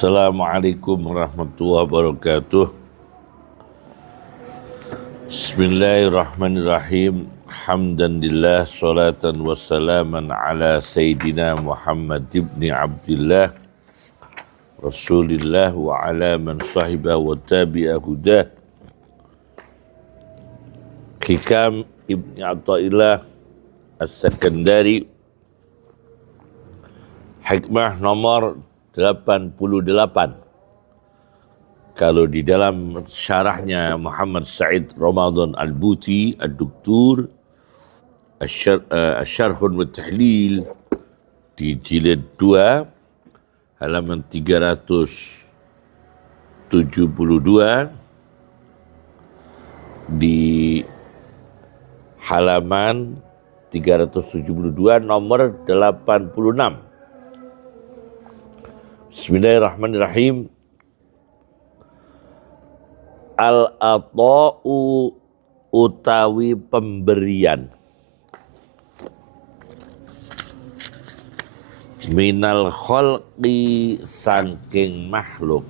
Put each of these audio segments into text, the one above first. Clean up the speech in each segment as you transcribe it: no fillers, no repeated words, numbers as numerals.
Assalamualaikum warahmatullahi wabarakatuh. Bismillahirrahmanirrahim. Hamdanillah, salatan wassalaman ala Sayyidina Muhammad ibn Abdillah Rasulillah wa ala man sahibah wa tabi'ah hudah. Hikam Ibn Atta'illah As-Sakandari, hikmah nomor 88. Kalau di dalam syarahnya Muhammad Sa'id Ramadan Al-Buti Ad-Doktor Asy-Syarhun wa Tahlil di jilid 2 halaman 372, di halaman 372 nomor 86. Bismillahirrahmanirrahim. Al-ata'u utawi pemberian, minal khalqi saking makhluk,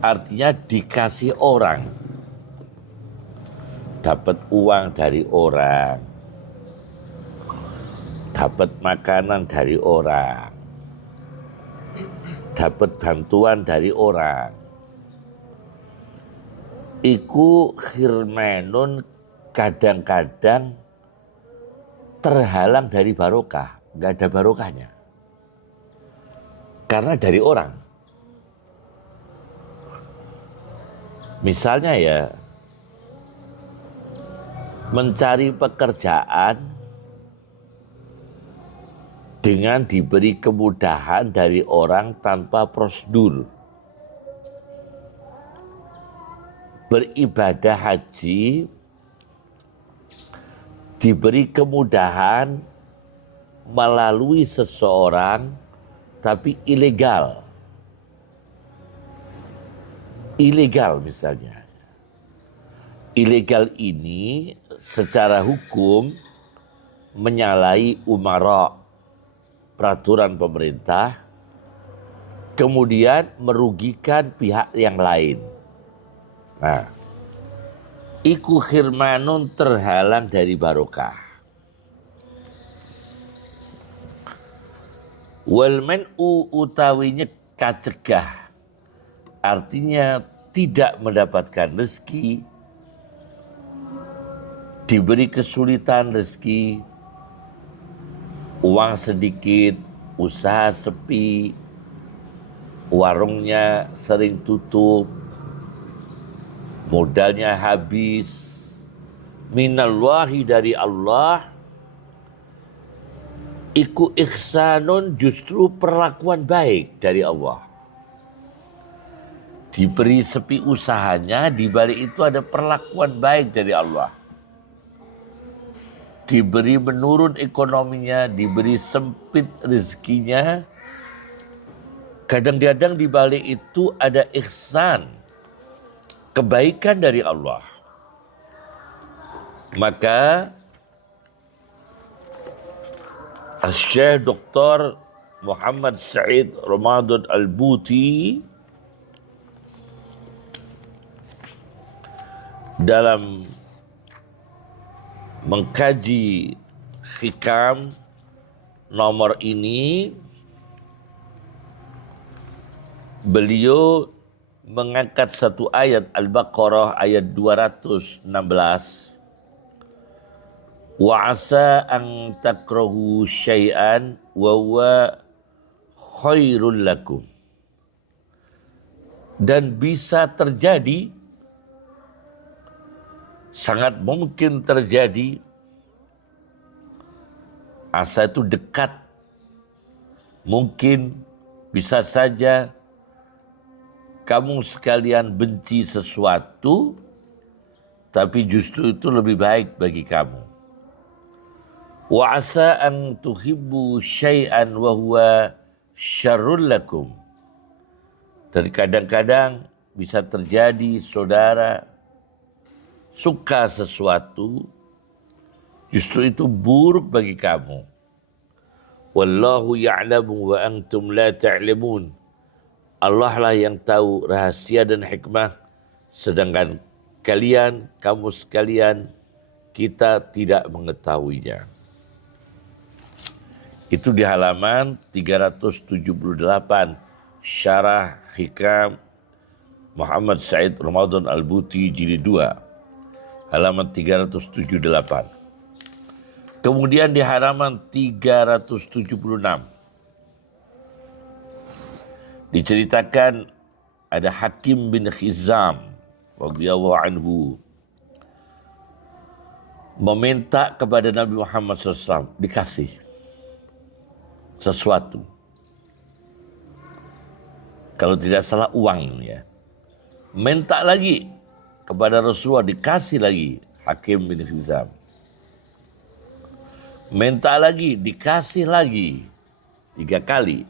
artinya dikasih orang, dapat uang dari orang, dapat makanan dari orang, dapat bantuan dari orang. Iku khirmanun kadang-kadang terhalang dari barokah, nggak ada barokahnya. Karena dari orang. Misalnya ya, mencari pekerjaan dengan diberi kemudahan dari orang tanpa prosedur. Beribadah haji diberi kemudahan melalui seseorang tapi ilegal. Ilegal misalnya. Ilegal ini secara hukum menyalahi umara, peraturan pemerintah, kemudian merugikan pihak yang lain. Nah, iku khirmanun terhalang dari barokah. Wal man'u utawinya kacegah, artinya tidak mendapatkan rezeki, diberi kesulitan rezeki, uang sedikit, usaha sepi, warungnya sering tutup, modalnya habis, minallahi dari Allah, iku ihsanun justru perlakuan baik dari Allah. Diberi sepi usahanya, di balik itu ada perlakuan baik dari Allah. Diberi menurun ekonominya, diberi sempit rezekinya, kadang-kadang di balik itu ada ihsan, kebaikan dari Allah. Maka Syekh Dr. Muhammad Sa'id Ramadan Al-Buti dalam mengkaji hikam nomor ini, beliau mengangkat satu ayat Al-Baqarah ayat 216. Wa asa an takrahu syai'an wa huwa khairul lakum. Dan bisa terjadi, sangat mungkin terjadi, asa itu dekat, mungkin bisa saja kamu sekalian benci sesuatu, tapi justru itu lebih baik bagi kamu. Wa asa an tuhibbu syai'an wa huwa syarrul lakum. Dan kadang-kadang bisa terjadi saudara suka sesuatu, justru itu buruk bagi kamu. Wallahu ya'lamu wa antum la ta'lamun. Allah lah yang tahu rahasia dan hikmah, sedangkan kamu sekalian, kita tidak mengetahuinya. Itu di halaman 378, Syarah Hikam Muhammad Said Ramadan Al-Buti jilid 2, halaman 378. Kemudian di halaman 376 diceritakan ada Hakim bin Hizam radhiyallahu anhu meminta kepada Nabi Muhammad SAW dikasih sesuatu. Kalau tidak salah uang ya. Minta lagi kepada Rasulullah, dikasih lagi. Hakim bin Hizam. Minta lagi, dikasih lagi. 3 kali.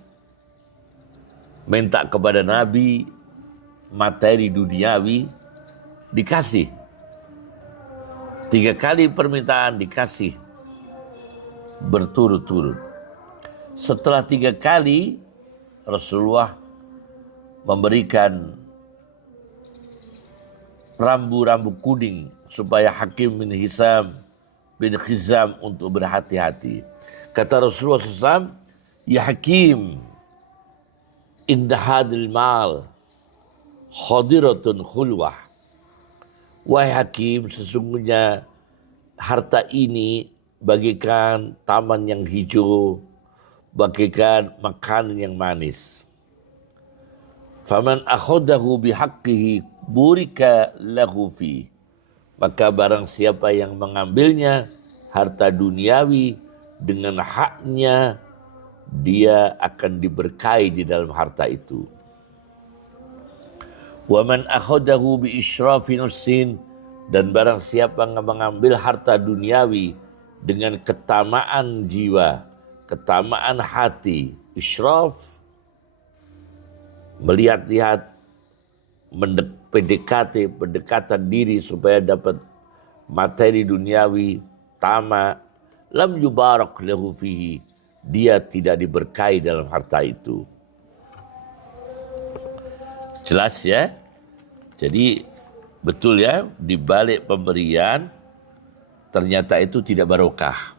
Minta kepada Nabi materi duniawi, dikasih. 3 kali permintaan dikasih berturut-turut. Setelah 3 kali Rasulullah memberikan rambu-rambu kuning supaya Hakim bin Hizam untuk berhati-hati. Kata Rasulullah SAW, "Ya Hakim, inda hadil mal khadiratun khulwah." Wahai Hakim, sesungguhnya harta ini bagaikan taman yang hijau, bagaikan makanan yang manis. Faman akhadahu bihaqqihi burika lahu fi. Maka barang siapa yang mengambilnya harta duniawi dengan haknya, dia akan diberkahi di dalam harta itu. Wa man akhadahu bi israfi nafsin, dan barang siapa yang mengambil harta duniawi dengan ketamaan jiwa, ketamaan hati, israf, melihat-lihat, pendekatan diri supaya dapat materi duniawi, tamak, lam yubarak lahu fihi, dia tidak diberkahi dalam harta itu. Jelas ya? Jadi betul ya, di balik pemberian ternyata itu tidak barokah.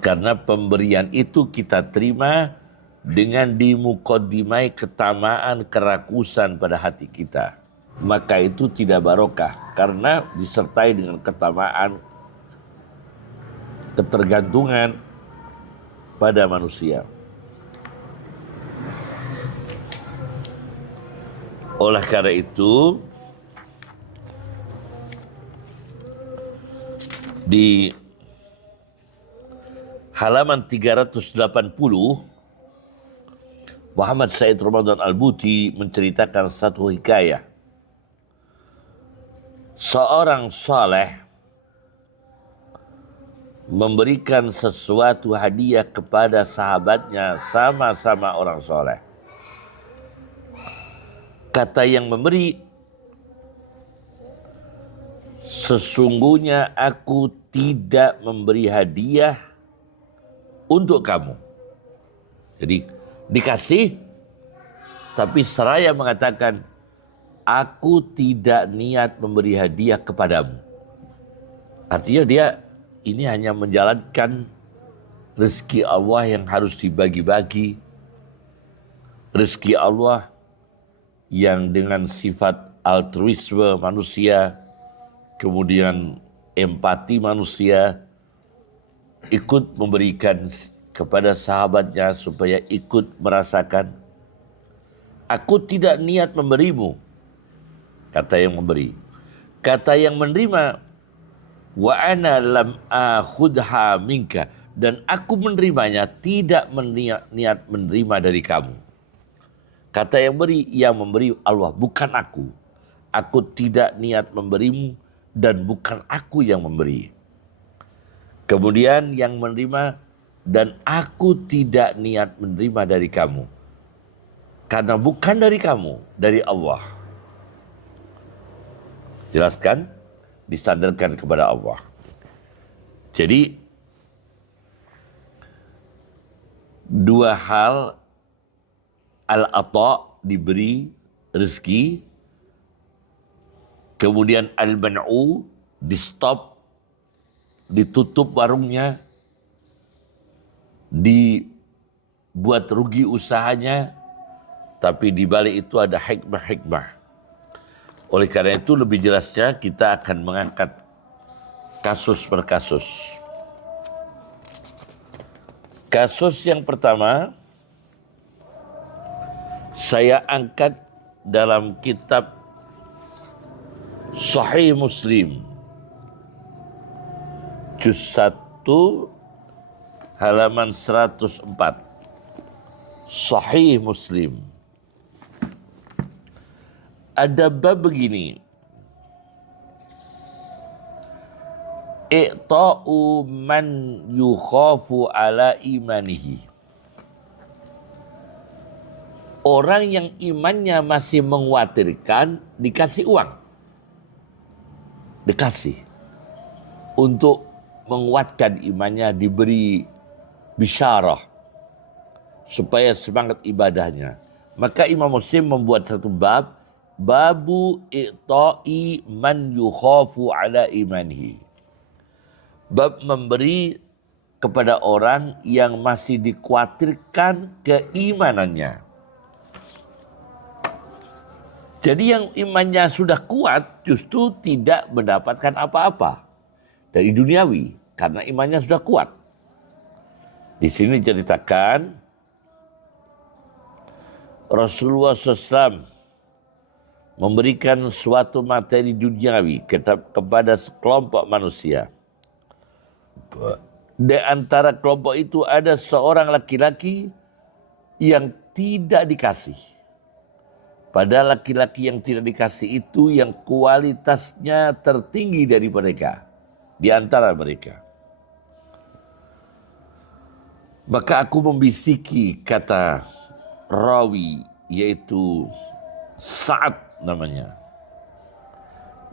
Karena pemberian itu kita terima dengan dimuqaddimai ketamaan, kerakusan pada hati kita. Maka itu tidak barokah karena disertai dengan ketamaan, ketergantungan pada manusia. Oleh karena itu, di halaman 380, Muhammad Said Ramadan Al-Buti menceritakan satu hikayah. Seorang saleh memberikan sesuatu hadiah kepada sahabatnya, sama-sama orang saleh. Kata yang memberi, "Sesungguhnya aku tidak memberi hadiah untuk kamu." Jadi dikasih, tapi seraya mengatakan, "Aku tidak niat memberi hadiah kepadamu." Artinya dia ini hanya menjalankan rezeki Allah yang harus dibagi-bagi. Rezeki Allah yang dengan sifat altruisme manusia, kemudian empati manusia, ikut memberikan kepada sahabatnya supaya ikut merasakan. "Aku tidak niat memberimu," kata yang memberi. Kata yang menerima, "Wa ana lam akhudha minka," dan aku menerimanya, tidak niat menerima dari kamu. Kata yang memberi Allah, bukan aku. Aku tidak niat memberimu dan bukan aku yang memberi. Kemudian yang menerima, "Dan aku tidak niat menerima dari kamu, karena bukan dari kamu, dari Allah." Jelaskan, disandarkan kepada Allah. Jadi Dua hal, al-ata, diberi rezeki, kemudian al-man'u, di stop, ditutup warungnya, dibuat rugi usahanya, tapi di balik itu ada hikmah-hikmah. Oleh karena itu lebih jelasnya kita akan mengangkat kasus per kasus. Kasus yang pertama saya angkat dalam kitab Sahih Muslim, juz 1 halaman 104. Sahih Muslim. Ada bab begini. I'ta'u man yukhafu ala imanihi. Orang yang imannya masih mengkhawatirkan dikasih uang. Dikasih. Untuk menguatkan imannya, diberi bisyarah. Supaya semangat ibadahnya. Maka Imam Muslim membuat satu bab. Babu i'ta'i man yukhafu ala imanihi. Bab memberi kepada orang yang masih dikhawatirkan keimanannya. Jadi yang imannya sudah kuat justru tidak mendapatkan apa-apa dari duniawi karena imannya sudah kuat. Di sini diceritakan Rasulullah SAW memberikan suatu materi duniawi kepada sekelompok manusia. Di antara kelompok itu ada seorang laki-laki yang tidak dikasih. Padahal laki-laki yang tidak dikasih itu yang kualitasnya tertinggi dari mereka. Di antara mereka. Maka aku membisiki, kata rawi, yaitu Sa'ad namanya,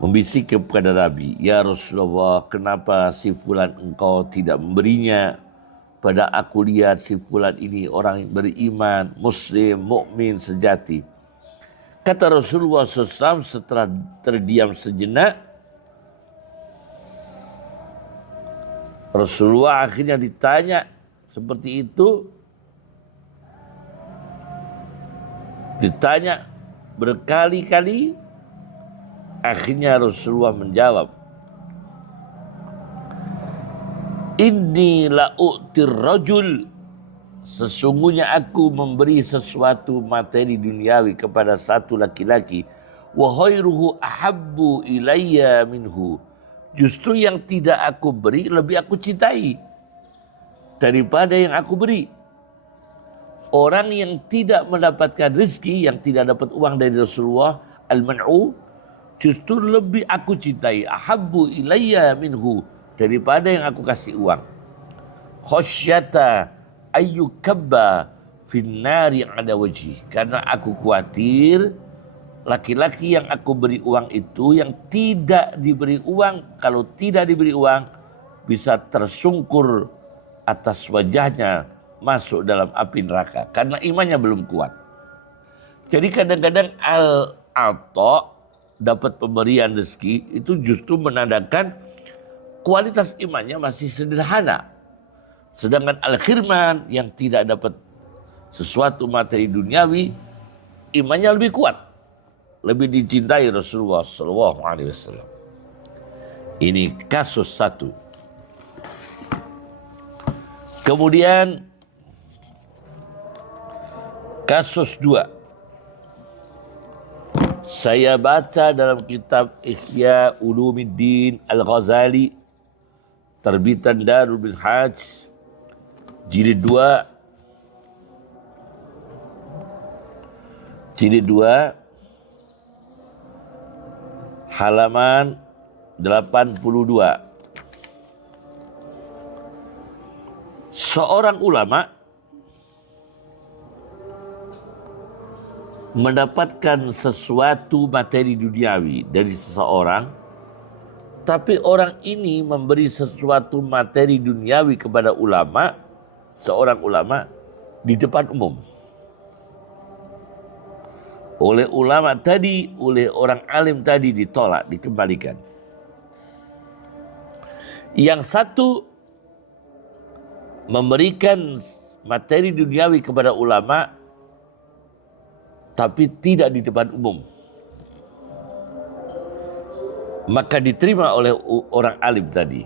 membisik kepada Nabi, ya Rasulullah, kenapa si fulan engkau tidak memberinya? Pada aku lihat si fulan ini orang beriman, muslim, mukmin sejati. Kata Rasulullah SAW setelah terdiam sejenak, Rasulullah akhirnya ditanya seperti itu, ditanya berkali-kali, akhirnya Rasulullah menjawab, Inni la'u'tir rajul, sesungguhnya aku memberi sesuatu materi duniawi kepada satu laki-laki, wa khairuhu ahabbu ilayya minhu, justru yang tidak aku beri lebih aku cintai daripada yang aku beri. Orang yang tidak mendapatkan rezeki, yang tidak dapat uang dari Rasulullah, al-man'u, justru lebih aku cintai, ahabbu ilayya minhu, daripada yang aku kasih uang. Khasyata ayyukabba finnari ada wajhi, karena aku khawatir laki-laki yang aku beri uang itu yang tidak diberi uang, kalau tidak diberi uang bisa tersungkur atas wajahnya masuk dalam api neraka karena imannya belum kuat. Jadi kadang-kadang al-ata, dapat pemberian rezeki, itu justru menandakan kualitas imannya masih sederhana. Sedangkan al-khirman yang tidak dapat sesuatu materi duniawi, imannya lebih kuat, lebih dicintai Rasulullah SAW. Ini kasus satu. Kemudian kasus dua, saya baca dalam kitab Ihya Ulumuddin Al-Ghazali, terbitan Darul Minhaj, jilid 2, halaman 82. Seorang ulama mendapatkan sesuatu materi duniawi dari seseorang, tapi orang ini memberi sesuatu materi duniawi kepada ulama, seorang ulama, di depan umum. Oleh ulama tadi, oleh orang alim tadi ditolak, dikembalikan. Yang satu memberikan materi duniawi kepada ulama, tapi tidak di depan umum. Maka diterima oleh orang alim tadi.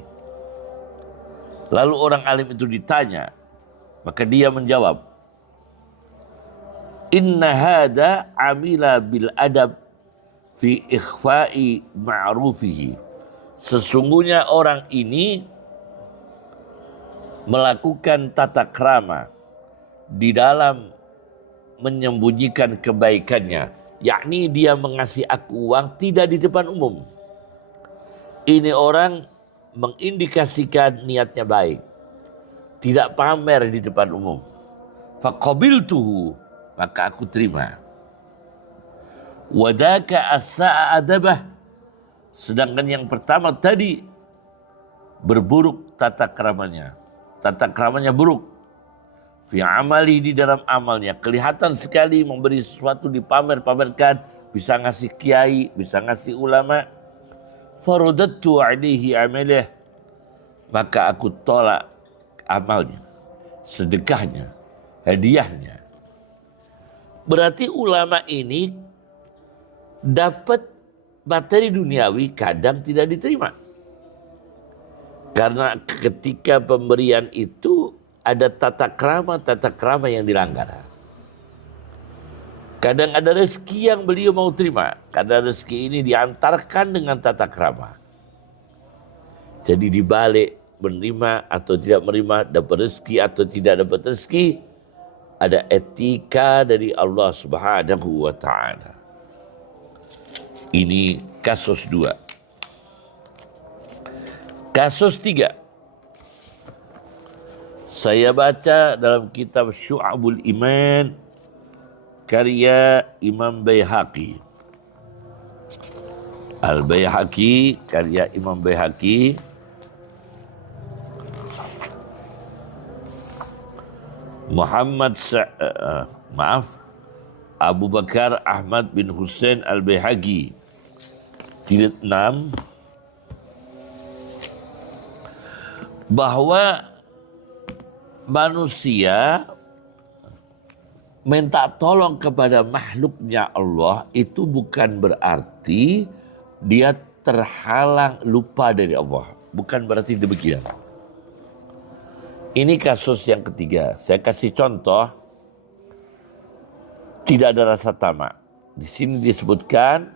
Lalu orang alim itu ditanya, maka dia menjawab, Inna hada amila bil adab fi ikhfa'i ma'rufihi. Sesungguhnya orang ini melakukan tata krama di dalam menyembunyikan kebaikannya. Yakni dia mengasih aku uang tidak di depan umum. Ini orang mengindikasikan niatnya baik. Tidak pamer di depan umum. Faqabiltuhu, maka aku terima. Wadaka as-sa'a adabah. Sedangkan yang pertama tadi berburuk tata keramanya. Tata keramanya buruk. Fi amali, di dalam amalnya. Kelihatan sekali memberi sesuatu dipamer-pamerkan. Bisa ngasih kiai, bisa ngasih ulama. Farudattu alaihi amalih. Maka aku tolak amalnya, sedekahnya, hadiahnya. Berarti ulama ini dapat materi duniawi kadang tidak diterima. Karena ketika pemberian itu ada tata krama yang dilanggar. Kadang ada rezeki yang beliau mau terima. Kadang rezeki ini diantarkan dengan tata krama. Jadi dibalik, menerima atau tidak menerima, dapat rezeki atau tidak dapat rezeki, ada etika dari Allah Subhanahu wa ta'ala. Ini kasus 2. Kasus 3. Saya baca dalam kitab Syu'abul Iman karya Imam Baihaqi. Al-Baihaqi, karya Imam Baihaqi. Abu Bakar Ahmad bin Hussein Al-Baihaqi, jilid 6, bahwa manusia minta tolong kepada makhluknya Allah itu bukan berarti dia terhalang lupa dari Allah. Bukan berarti demikian. Ini kasus yang ketiga. Saya kasih contoh. Tidak ada rasa tamak. Di sini disebutkan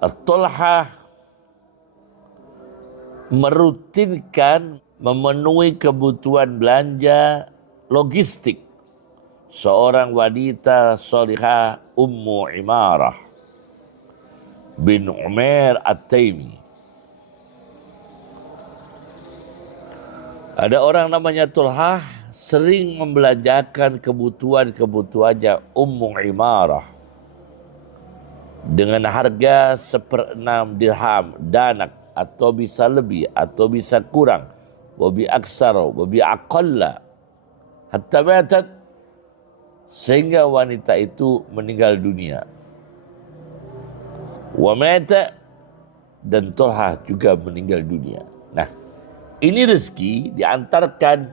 At-Talhah merutinkan memenuhi kebutuhan belanja logistik seorang wanita salihah Ummu Imarah bin Umair At-Taimi. Ada orang namanya Talhah sering membelanjakan kebutuhannya Ummu Imarah dengan harga 1/6 dirham danak, atau bisa lebih atau bisa kurang, wabi aksar wabi aqalla, hatta matat, sehingga wanita itu meninggal dunia. Wa mata, dan Talhah juga meninggal dunia. Nah, ini rezeki diantarkan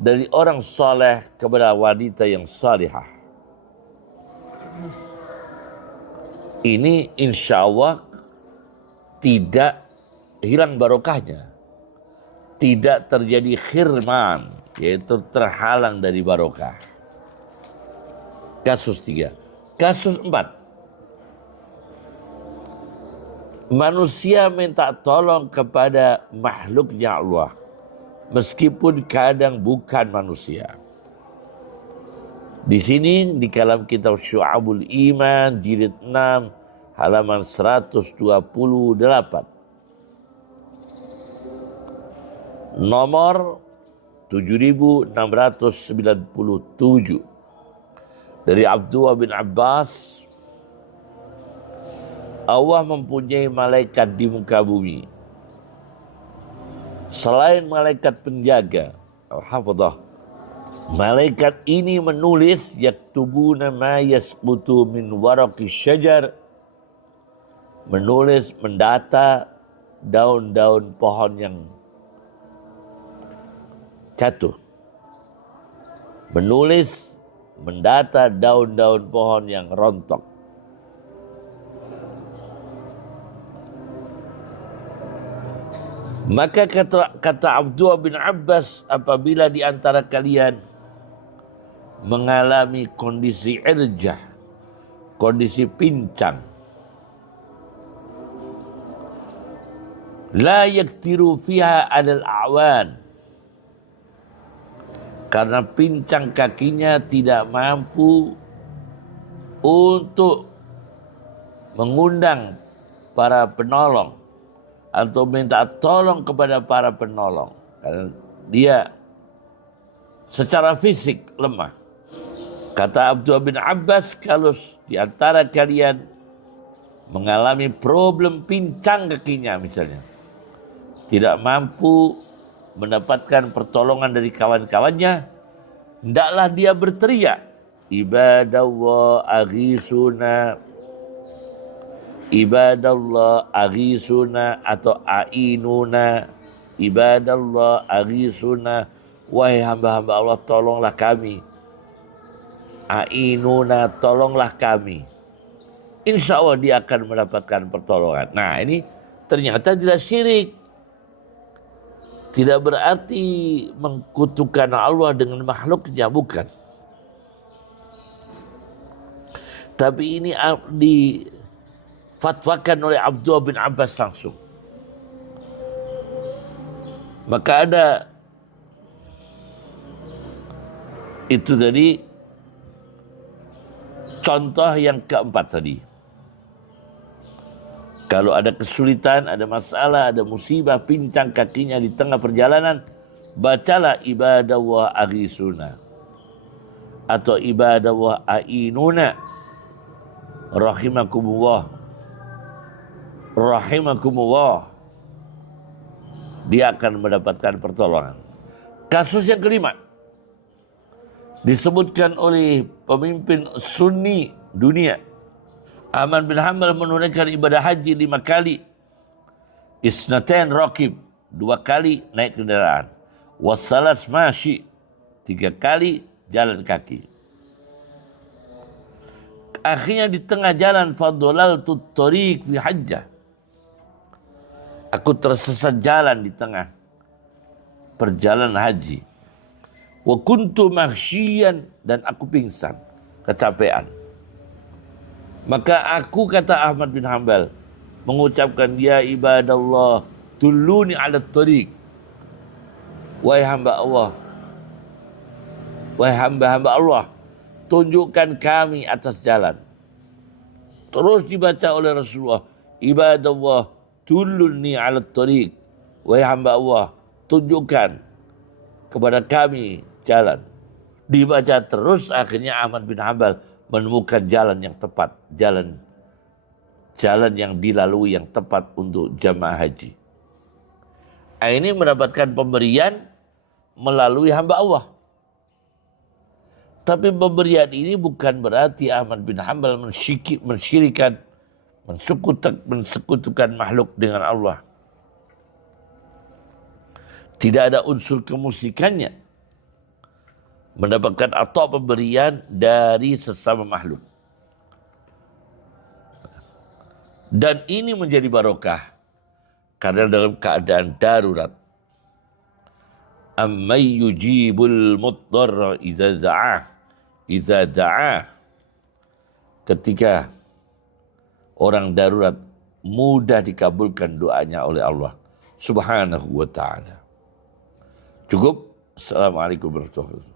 dari orang soleh kepada wanita yang salihah. Ini insya Allah tidak hilang barokahnya. Tidak terjadi khirman, yaitu terhalang dari barokah. Kasus 3. Kasus 4. Manusia minta tolong kepada makhluknya Allah, meskipun kadang bukan manusia. Di sini di dalam kitab Syu'abul Iman jilid 6 halaman 128. Nomor 7697 dari Abdullah bin Abbas, Allah mempunyai malaikat di muka bumi. Selain malaikat penjaga, al-hafadhah, Malaikat ini menulis yaktubuna ma yasqutu min waraqi syajar, menulis, mendata daun-daun pohon yang jatuh. Menulis, mendata daun-daun pohon yang rontok. Maka kata Abdullah bin Abbas, apabila di antara kalian mengalami kondisi irjah, kondisi pincang, la yaktiru fiha alal a'wan, karena pincang kakinya tidak mampu untuk mengundang para penolong atau minta tolong kepada para penolong, karena dia secara fisik lemah. Kata Abdullah bin Abbas, kalau di antara kalian mengalami problem pincang kakinya misalnya, tidak mampu mendapatkan pertolongan dari kawan-kawannya, hendaklah dia berteriak, ibadallah aghisuna, ibadallah aghisuna, atau a'inuna, ibadallah aghisuna, wahai hamba-hamba Allah, tolonglah kami, a'inuna, tolonglah kami. Insya Allah dia akan mendapatkan pertolongan. Nah, ini ternyata tidak syirik. Tidak berarti mengkutukan Allah dengan makhluknya, bukan. Tapi ini difatwakan oleh Abdullah bin Abbas langsung. Maka ada itu tadi contoh yang keempat tadi. Kalau ada kesulitan, ada masalah, ada musibah, pincang kakinya di tengah perjalanan, bacalah ibadallah aghisuna atau ibadallah a'inuna, rahimakumullah, rahimakumullah. Dia akan mendapatkan pertolongan. Kasus yang kelima disebutkan oleh pemimpin Sunni dunia. Ahmad bin Hanbal menunaikan ibadah haji 5 kali. Isnatain rakib, 2 kali naik kendaraan. Wassalas masyi, 3 kali jalan kaki. Akhirnya di tengah jalan, fadhalaltu tariq fi hajjah, aku tersesat jalan di tengah perjalanan haji. Wa kuntu maghsyian, dan aku pingsan, kecapean. Maka aku, kata Ahmad bin Hanbal, mengucapkan, ya ibadallah, tulluni ala tariq. Wahai hamba Allah, wahai hamba-hamba Allah, tunjukkan kami atas jalan. Terus dibaca oleh Rasulullah, ibadallah, tulluni ala tariq. Wahai hamba Allah, tunjukkan kepada kami jalan. Dibaca terus, akhirnya Ahmad bin Hanbal menemukan jalan yang tepat, jalan yang dilalui yang tepat untuk jamaah haji. Ini mendapatkan pemberian melalui hamba Allah. Tapi pemberian ini bukan berarti Ahmad bin Hanbal mensyirikan, mensekutukan makhluk dengan Allah. Tidak ada unsur kemusikannya. Mendapatkan atau pemberian dari sesama makhluk. Dan ini menjadi barokah karena dalam keadaan darurat. Amman yujibul muddarra idza da'ah. Ketika orang darurat, mudah dikabulkan doanya oleh Allah Subhanahu wa ta'ala. Cukup. Assalamualaikum warahmatullahi wabarakatuh.